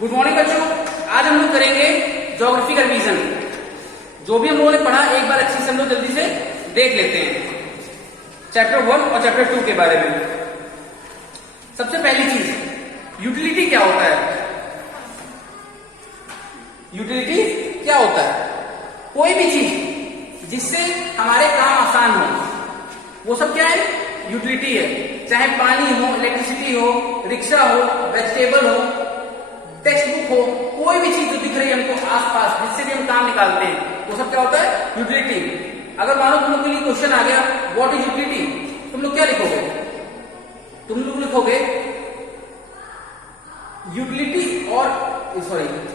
Good morning बच्चों। आज हम लोग करेंगे ज्योग्राफी का रिवीजन। जो भी हम लोगों ने पढ़ा एक बार अच्छी से हम लोग जल्दी से देख लेते हैं चैप्टर 1 और चैप्टर 2 के बारे में। सबसे पहली चीज, यूटिलिटी क्या होता है। यूटिलिटी क्या होता है? कोई भी चीज जिससे हमारे काम आसान हो, वो सब क्या है? यूटिलिटी है। चाहे पानी हो, इलेक्ट्रिसिटी हो, रिक्शा हो, वेजिटेबल हो, टेक्स्ट बुक हो, कोई भी चीज जो दिख रही है हमको आसपास जिससे भी हम काम निकालते हैं, वो सब क्या होता है? यूटिलिटी। अगर मानो तुम लोग के लिए क्वेश्चन आ गया व्हाट इज यूटिलिटी, तुम लोग क्या लिखोगे? तुम लोग लिखोगे यूटिलिटी और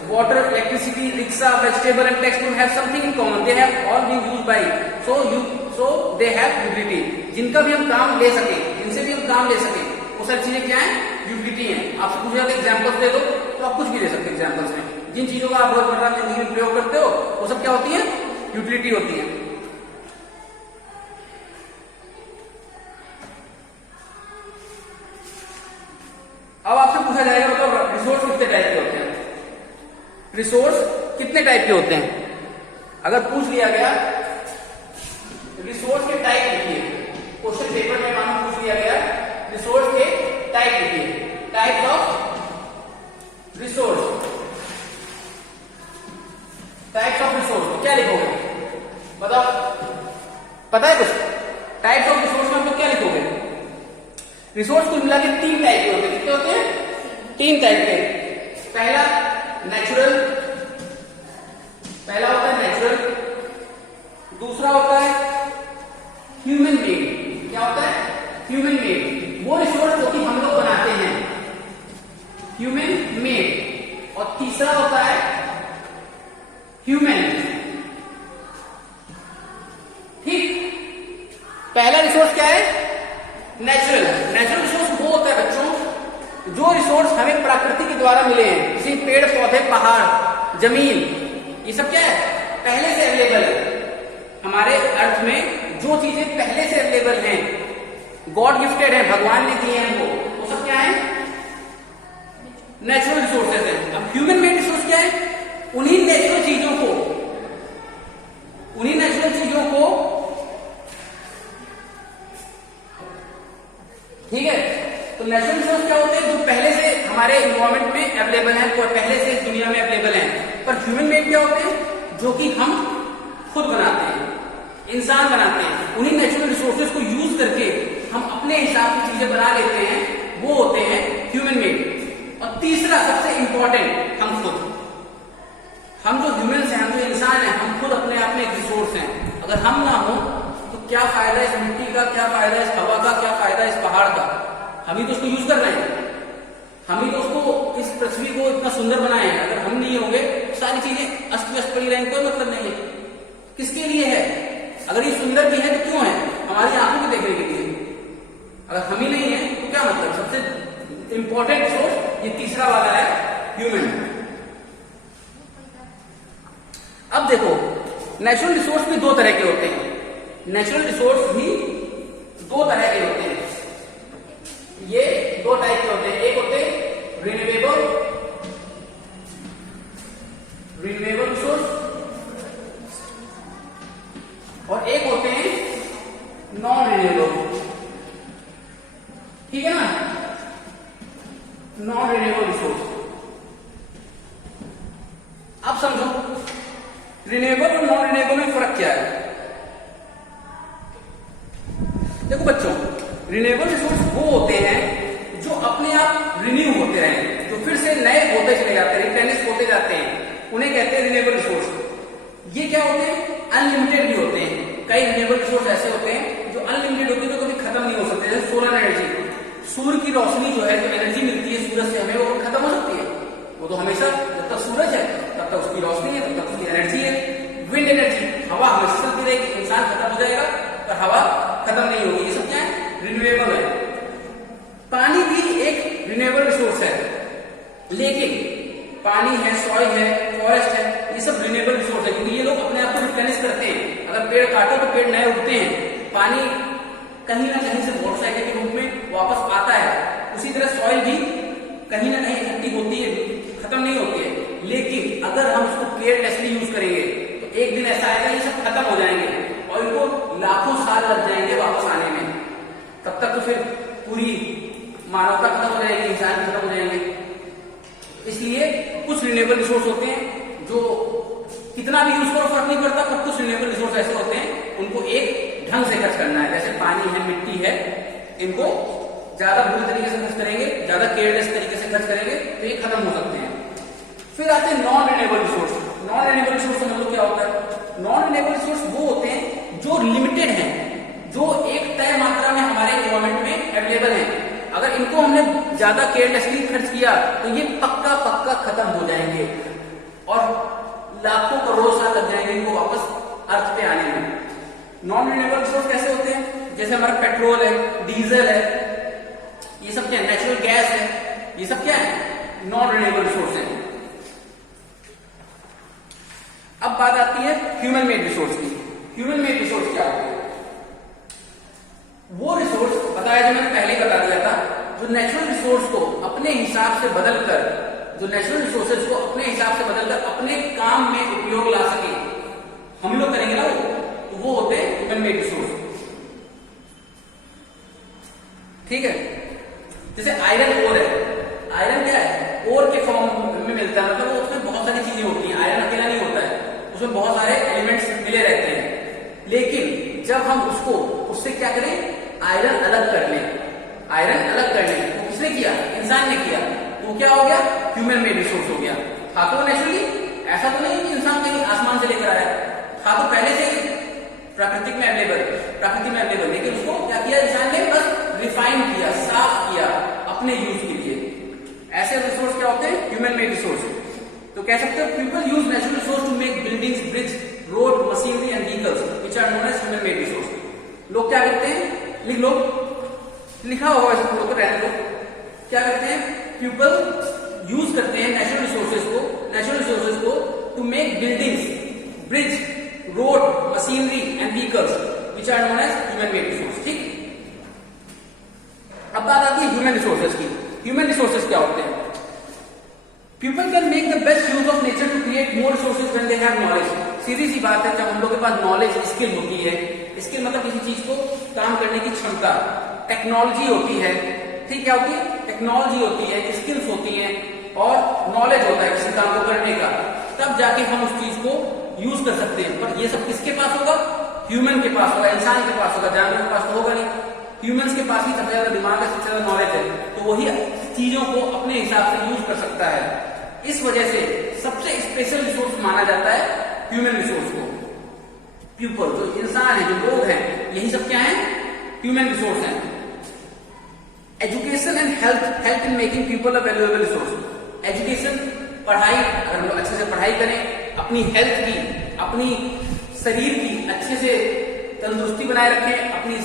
water, electricity, rickshaw, vegetable and text book have something in common, they have all been used by, so they have utility. जिनका भी हम काम ले सके, जिनसे भी हम काम ले सके, वो सारी चीजें क्या है? यूटिलिटी है। आपसे पूछ जाते एग्जाम्पल्स दे दो तो आप कुछ भी दे सकते हैं एग्जाम्पल्स में। जिन चीजों का आप रोजमर्रा में जिंदगी में प्रयोग करते हो वो सब क्या होती है? यूटिलिटी होती है। अब आपसे पूछा जाएगा मतलब रिसोर्स कितने टाइप के होते हैं? रिसोर्स कितने टाइप के होते हैं? अगर पूछ लिया गया रिसोर्स के टाइप लिखिए, क्वेश्चन पेपर में मानो पूछ लिया गया रिसोर्स के टाइप लिखिए, types of resource, types of resource क्या लिखोगे? बताओ, पता है कुछ? टाइप्स ऑफ रिसोर्स में आप क्या लिखोगे? रिसोर्स कुल मिला के 3 टाइप के होते हैं। कितने होते हैं? 3 टाइप के। पहला नेचुरल, पहला होता है नेचुरल, दूसरा होता है ह्यूमन मेड। क्या होता है? ह्यूमन मेड, वो रिसोर्स जो कि हम लोग बनाते हैं, ह्यूमन मेड। और तीसरा होता है ह्यूमन। ठीक, पहला रिसोर्स क्या है? नेचुरल। नेचुरल रिसोर्स वो होता है बच्चों जो रिसोर्स हमें प्रकृति के द्वारा मिले हैं, जैसे पेड़ पौधे, पहाड़, जमीन, ये सब क्या है? पहले से अवेलेबल है। हमारे अर्थ में जो चीजें पहले से अवेलेबल हैं, गॉड गिफ्टेड है, भगवान ने दिए हैं हमको, वो सब क्या है? नेचुरल रिसोर्सेज है। अब ह्यूमन मेड रिसोर्स क्या है? उन्हीं नेचुरल चीजों को, ठीक है। तो नेचुरल रिसोर्स क्या होते हैं? जो पहले से हमारे इन्वायरमेंट में अवेलेबल है, वो पहले से इस दुनिया में अवेलेबल है। पर ह्यूमन मेड क्या होते हैं? जो कि हम खुद बनाते हैं, इंसान बनाते हैं। उन्हीं नेचुरल रिसोर्सेज को यूज करके हम अपने हिसाब से चीजें बना लेते हैं, वो होते हैं ह्यूमन मेड। और तीसरा सबसे इंपॉर्टेंट, हम खुद, हम जो ह्यूमन्स हैं, हम जो इंसान हैं, हम खुद अपने आप में एक रिसोर्स हैं। अगर हम ना हो तो क्या फायदा इस मिट्टी का, क्या फायदा इस हवा का, क्या फायदा इस पहाड़ का? हम ही तो उसको यूज कर रहे हैं, हम ही तो उसको, इस पृथ्वी को इतना सुंदर बनाए हैं। अगर हम नहीं होंगे सारी चीजें अस्त व्यस्त पड़ी रहेंगी, कोई मतलब नहीं है। किसके लिए है? अगर ये सुंदर भी है तो क्यों है? हमारी आंखों को देखने के लिए। अगर हम ही नहीं है तो क्या मतलब? सबसे इंपॉर्टेंट रिसोर्स ये तीसरा वाला है, ह्यूमन। अब देखो, नेचुरल रिसोर्स भी 2 तरह के होते हैं। नेचुरल रिसोर्स भी 2 तरह के होते हैं। ये 2 टाइप के होते हैं। एक होते हैं रिन्यूएबल रिसोर्स, और एक होते हैं नॉन रिन्यूएबल। ठीक है ना? Non renewable resource. अब समझो रिन्यूएबल और नॉन रिन्यूएबल में फर्क क्या है। देखो बच्चों, रिन्यूएबल रिसोर्स वो होते हैं जो अपने आप रिन्यू होते रहें, जो फिर से नए होते चले जाते हैं, रिप्लेनिश होते जाते हैं, उन्हें कहते हैं रिन्यूएबल रिसोर्स। ये क्या होते हैं? अनलिमिटेड भी होते हैं। कई रिन्यूएबल रिसोर्स ऐसे होते हैं जो अनलिमिटेड होते हैं, जो कभी खत्म नहीं हो सकते। जैसे सोलर एनर्जी, सूर्य की रोशनी जो है, जो एनर्जी मिलती है सूरज से हमें, वो खत्म हो सकती है? वो तो हमेशा, जब तक सूरज है तब तक उसकी रोशनी है, तब तक उसकी एनर्जी है। विंड एनर्जी, हवा हमेशा चलती रहेगी, इंसान खत्म हो जाएगा पर हवा खत्म नहीं होगी। ये सब क्या है? रिन्यूएबल है। पानी भी एक रिन्यूएबल रिसोर्स है, लेकिन पानी है, सॉइल है, फॉरेस्ट है, ये सब रिन्यूएबल रिसोर्स है, क्योंकि ये लोग अपने आप को रिप्लेनिश करते हैं। अगर पेड़ काटो तो पेड़ नए उगते हैं। पानी कहीं ना कहीं से मोटरसाइकिल के रूप में वापस आता है। उसी तरह सॉइल भी कहीं ना कहीं इकट्ठी होती है, खत्म नहीं होती है, लेकिन अगर हम इसको केयरलेसली यूज करेंगे तो एक दिन ऐसा आएगा ये सब खत्म हो जाएंगे और इनको लाखों साल लग जाएंगे वापस आने में। तब तक तो फिर पूरी मानवता खत्म हो जाएगी, इंसान खत्म हो जाएंगे। इसलिए कुछ रिन्यूएबल रिसोर्स होते हैं जो कितना भी यूज करो फर्क नहीं पड़ता, पर कुछ रिन्यूएबल रिसोर्स ऐसे होते हैं उनको एक ढंग से खर्च करना है। जैसे पानी है, मिट्टी है, इनको ज्यादा बुरी तरीके से खर्च करेंगे, ज्यादा केयरलेस तरीके से खर्च करेंगे तो ये खत्म हो सकते हैं। फिर आते हैं non renewable resource. Non renewable resource समझ लो क्या होता है। नॉन रिन्यूएबल रिसोर्स वो होते हैं जो लिमिटेड हैं, जो एक तय मात्रा में हमारे एनवायरमेंट में अवेलेबल हैं। अगर इनको हमने ज्यादा केयरलेसली खर्च किया तो ये पक्का पक्का खत्म हो जाएंगे और लाखों करोड़ों साल लग जाएंगे इनको वापस अर्थ पे आने में। नॉन रिन्यूएबल रिसोर्स कैसे होते हैं? जैसे हमारा पेट्रोल है, डीजल है, ये सब क्या है? नेचुरल गैस है, ये सब क्या है? नॉन रिन्यूएबल रिसोर्स है। अब बात आती है ह्यूमन मेड रिसोर्स की। ह्यूमन मेड रिसोर्स क्या होते हैं? वो रिसोर्स बताया जो मैंने पहले बता दिया था, जो नेचुरल रिसोर्स को अपने हिसाब से बदलकर, जो नेचुरल रिसोर्सेज को अपने हिसाब से बदलकर अपने काम में उपयोग ला सके, हम लोग करेंगे ना तो वो होते हैं ह्यूमन मेड रिसोर्स। ठीक है, जैसे आयरन ओर है। आयरन क्या है? ओर के फॉर्म में मिलता है, मतलब उसमें बहुत सारी चीजें होती हैं। आयरन अकेला नहीं होता है, उसमें बहुत सारे एलिमेंट्स मिले रहते हैं। लेकिन जब हम उससे क्या करें? आयरन अलग कर लें। आयरन अलग कर लें तो किसने किया? इंसान ने किया। वो क्या हो गया? ह्यूमन मेड रिसोर्स हो गया। था तो नेचुरली, ऐसा तो नहीं कि इंसान कहीं आसमान से लेकर आया, था तो पहले से ही प्रकृति में अवेलेबल, लेकिन उसको क्या किया इंसान ने? बस रिफाइन किया, साफ किया अपने यूज के लिए। ऐसे रिसोर्स क्या होते हैं? Human made resource. तो कह सकते हो people use natural resource to make buildings, bridge, road, machinery and vehicles which are known as human made resource. लोग क्या करते हैं? लिख लो, लिखा होगा वैसे तुम लोग को, रहने दो। क्या करते हैं? पीपल यूज करते हैं नेचुरल रिसोर्सेज को to make buildings, bridge, road, machinery and vehicles which are known as human made resource. ठीक, अब बात आती है ह्यूमन रिसोर्सेज की। ह्यूमन रिसोर्सेज क्या होते हैं? People can make the best use of nature to create more resources when they have knowledge. सीधी सी बात है, जब हम लोग के पास नॉलेज, स्किल होती है, स्किल मतलब किसी चीज को काम करने की क्षमता, टेक्नोलॉजी होती है। ठीक, क्या होती है? टेक्नोलॉजी होती है, स्किल्स होती हैं और नॉलेज होता है किसी काम को करने का, तब जाके हम उस चीज को यूज कर सकते हैं। पर ये सब किसके पास होगा? ह्यूमन के पास होगा, इंसान के पास होगा, जानवर के पास तो होगा नहीं। ह्यूमंस के पास ही सबसे ज्यादा दिमाग है, सबसे ज्यादा नॉलेज है, तो वही चीजों को अपने हिसाब से यूज कर सकता है। इस वजह से सबसे स्पेशल रिसोर्स माना जाता है ह्यूमन रिसोर्स को। पीपल, जो इंसान है, जो लोग हैं, यही सब क्या है? ह्यूमन रिसोर्स हैं। Education and health in making people a valuable resource. Education, पढ़ाई, अगर हम लोग अच्छे से पढ़ाई करें, अपनी हेल्थ की, अपनी शरीर की अच्छे से तंदुरुस्ती बनाए रखें, अपनी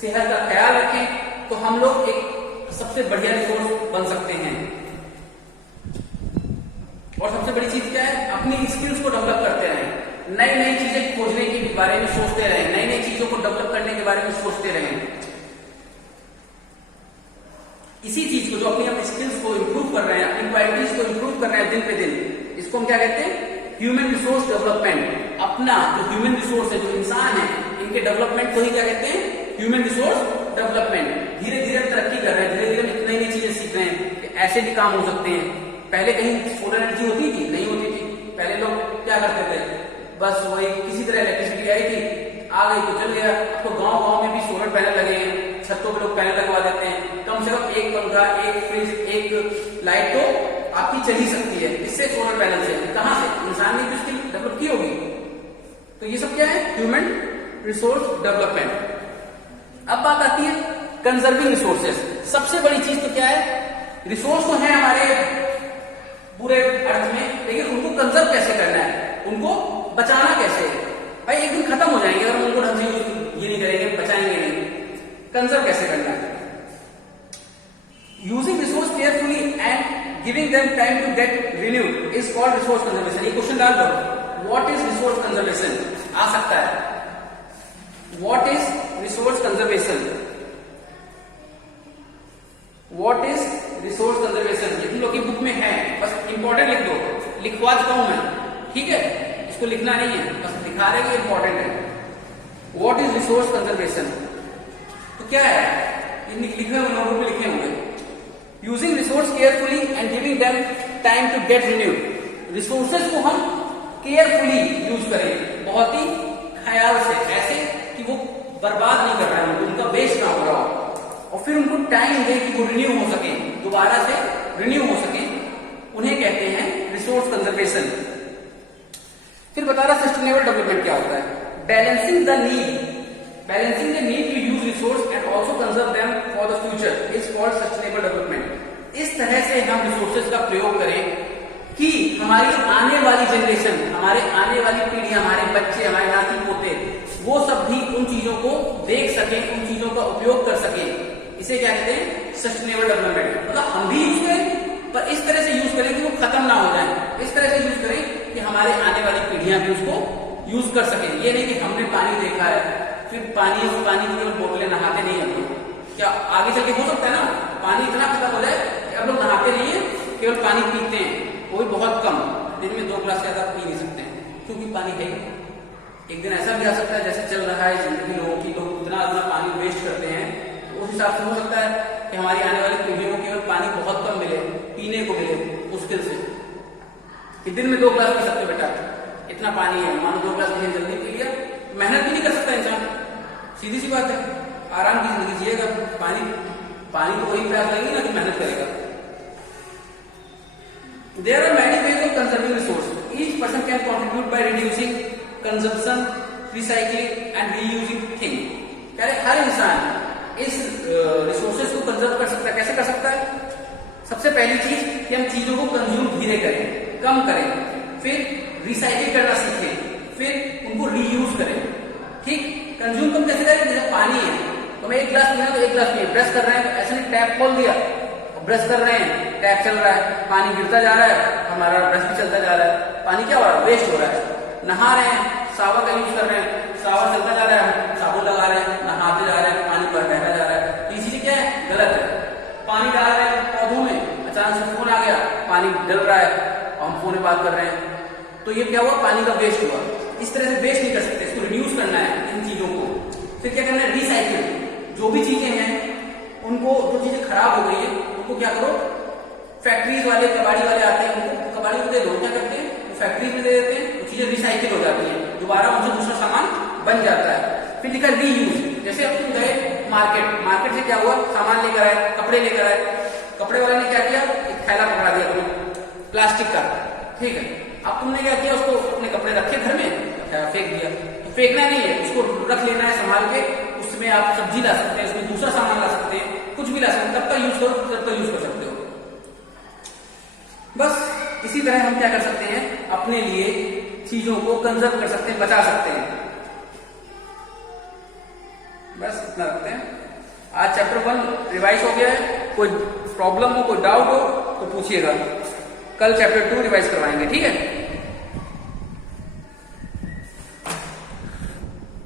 सेहत का ख्याल रखें, तो हम लोग एक सबसे बढ़िया रिसोर्स बन सकते हैं। और सबसे बड़ी चीज क्या है? अपनी स्किल्स को डेवलप करते रहें, नई नई चीजें खोजने के बारे में सोचते रहें, नई नई चीजों को डेवलप करने के बारे में सोचते रहें। इसी चीज को, जो अपनी स्किल्स को इंप्रूव कर रहे हैं, अपनी क्वालिटीज को इंप्रूव कर रहे हैं दिन पे दिन, इसको हम क्या कहते हैं? Human resource development. अपना जो ह्यूमन रिसोर्स है, जो इंसान है, इनके डेवलपमेंट को ही क्या कहते हैं? Human resource development. धीरे धीरे तरक्की कर रहे हैं, धीरे धीरे नई नई चीजें सीख रहे हैं कि ऐसे भी काम हो सकते हैं। पहले कहीं सोलर एनर्जी होती थी? नहीं होती थी। पहले लोग क्या करते थे? बस वही किसी तरह इलेक्ट्रिसिटी आई थी, आ गई तो चल गया। अब तो गांव गांव में भी सोलर पैनल लगे हैं, छतों पे लोग पैनल लगवा देते हैं। कम से कम एक पंखा, एक फ्रिज, एक लाइट तो आपकी चल ही सकती है इससे, सोलर पैनल से। कहां से? इंसान ने भी उसकी डेवलप की होगी। तो ये सब क्या है? Human resource development. अब बात आती है कंजर्विंग रिसोर्सेस। सबसे बड़ी चीज तो क्या है? रिसोर्स तो है हमारे पूरे अर्थ में, लेकिन उनको कंजर्व कैसे करना है, उनको बचाना कैसे है? भाई एक दिन खत्म हो जाएंगे अगर उनको ढंग से ये नहीं करेंगे, बचाएंगे नहीं। कंजर्व कैसे करना है? Using resource carefully and giving them time to get renewed is called resource conservation. ये क्वेश्चन डाल दो, व्हाट इज रिसोर्स कंजर्वेशन? आ सकता है। What is resource conservation? What is resource conservation? ये तुम लोग कि बुक में है, बस इंपॉर्टेंट लिख दो, लिखवा चुका हूं मैं, ठीक है, इसको लिखना नहीं है, बस दिखा रहे कि इंपॉर्टेंट है। व्हाट इज रिसोर्स कंजर्वेशन, तो क्या है, ये लिखे हुए नोटबुक में लिखे होंगे। Using resource carefully and giving them time to get renewed, resources को हम केयरफुली यूज करें, बहुत ही ख्याल से, ऐसे कि वो बर्बाद नहीं कर रहा है, उनका वेस्ट ना हो रहा हो, और फिर उनको टाइम दे कि वो रिन्यू हो सके, दोबारा से रिन्यू हो सके, उन्हें कहते हैं रिसोर्स कंजर्वेशन। फिर बता रहा सस्टेनेबल डेवलपमेंट क्या होता है, balancing the need to use resource and also conserve them for the future is called sustainable development. इस तरह से हम रिसोर्सेज का प्रयोग करें कि हमारी आने वाली जनरेशन, हमारे आने वाली पीढ़ी, हमारे बच्चे, हमारे नाती पोते, वो सब भी उन चीजों को देख सकें, उन चीजों का उपयोग कर सकें। इसे क्या कहते हैं, सस्टेनेबल डेवलपमेंट। मतलब हम भी यूज करें, पर इस तरह से यूज करें कि वो खत्म ना हो जाए, इस तरह से यूज करें कि हमारे आने वाली पीढ़ियां भी उसको यूज कर सकें। ये नहीं कि हमने पानी देखा है, फिर पानी की बोतलें नहाते नहीं है, क्या आगे चल के हो सकता है ना, पानी इतना खत्म हो जाए कि अब लोग नहाते नहीं है, केवल पानी पीते हैं, वो भी बहुत कम, दिन में 2 गिलास से ज्यादा पी नहीं सकते हैं, क्योंकि पानी है। एक दिन ऐसा भी आ सकता है जैसे चल रहा है जिंदगी लोगों की, लोग इतना पानी वेस्ट करते हैं, तो उस हिसाब से हो सकता है कि हमारी आने वाली पीढ़ियों को केवल पानी बहुत कम मिले, पीने को मिले मुश्किल से, कि दिन में 2 गिलास पी सकते बेटा, इतना पानी है, मानो 2 गिलास पीने जल्दी पी लिया, मेहनत भी नहीं कर सकता इंसान, सीधी सी बात है, आराम की जिंदगी जिएगा, पानी तो वही प्यास लगेगी ना कि मेहनत करेगा। There are many ways of conserving resource. Each person can contribute by reducing consumption, recycling and reusing things. कह रहे हर इंसान इस रिसोर्सेज को कंजर्व कर सकता है। कैसे कर सकता है? सबसे पहली चीज कि हम चीजों को कंज्यूम धीरे करें, कम करें, फिर रिसाइकिल करना सीखें, फिर उनको रीयूज करें। ठीक, कंज्यूम कम कैसे करें? जैसे पानी है तो मैं 1 गिलास पीना तो 1 गिलास पिए, ब्रश कर रहे हैं तो ऐसे नहीं टैप खोल दिया, ब्रश कर रहे हैं, टैप चल रहा है, पानी गिरता जा रहा है, हमारा ब्रश भी चलता जा रहा है, पानी क्या हो रहा है? वेस्ट हो रहा है। नहा रहे हैं, शावर का यूज कर रहे हैं, शावर चलता जा रहा है, साबुन लगा रहे हैं, नहाते जा रहे हैं, पानी बहता जा रहा है, तो ये चीज क्या है? गलत है। पानी डाल रहे हैं पौधों में, अचानक से फोन आ गया, पानी डल रहा है और हम फोन में बात कर रहे हैं, तो ये क्या हुआ? पानी का वेस्ट हुआ। इस तरह से वेस्ट नहीं कर सकते, इसको रिड्यूस करना है इन चीजों को। फिर क्या करना है? रिसाइकिल। जो भी चीजें हैं उनको, जो चीजें खराब हो गई है उनको क्या करो, फैक्ट्रीज वाले, कबाड़ी वाले आते हैं, उनको कबाड़ी को दे दो, क्या करते हैं? वो फैक्ट्रीज में दे देते हैं, वो चीजें रिसाइकिल हो जाती हैं, दोबारा उनसे दूसरा सामान बन जाता है। फिर लिखा रीयूज। जैसे अब तुम गए मार्केट से क्या हुआ? सामान लेकर आए, कपड़े लेकर आए, कपड़े वाले ने क्या किया? एक थैला पकड़ा दिया तुम्हें प्लास्टिक का, ठीक है, अब तुमने क्या किया? उसको अपने कपड़े रखे घर में, फेंक दिया। तो फेंकना नहीं है, उसको रख लेना है संभाल के, उसमें आप सब्जी ला सकते हैं, उसमें दूसरा सामान ला सकते हैं, कुछ भी ला सकते हैं, तब तक यूज करो, तब तक यूज कर सकते हो। बस इसी तरह हम क्या कर सकते हैं? अपने लिए चीजों को कंजर्व कर सकते हैं, बचा सकते हैं। बस इतना रखते हैं। आज चैप्टर 1 रिवाइज हो गया है। कोई प्रॉब्लम हो, कोई डाउट हो तो पूछिएगा, कल चैप्टर 2 रिवाइज करवाएंगे, ठीक है।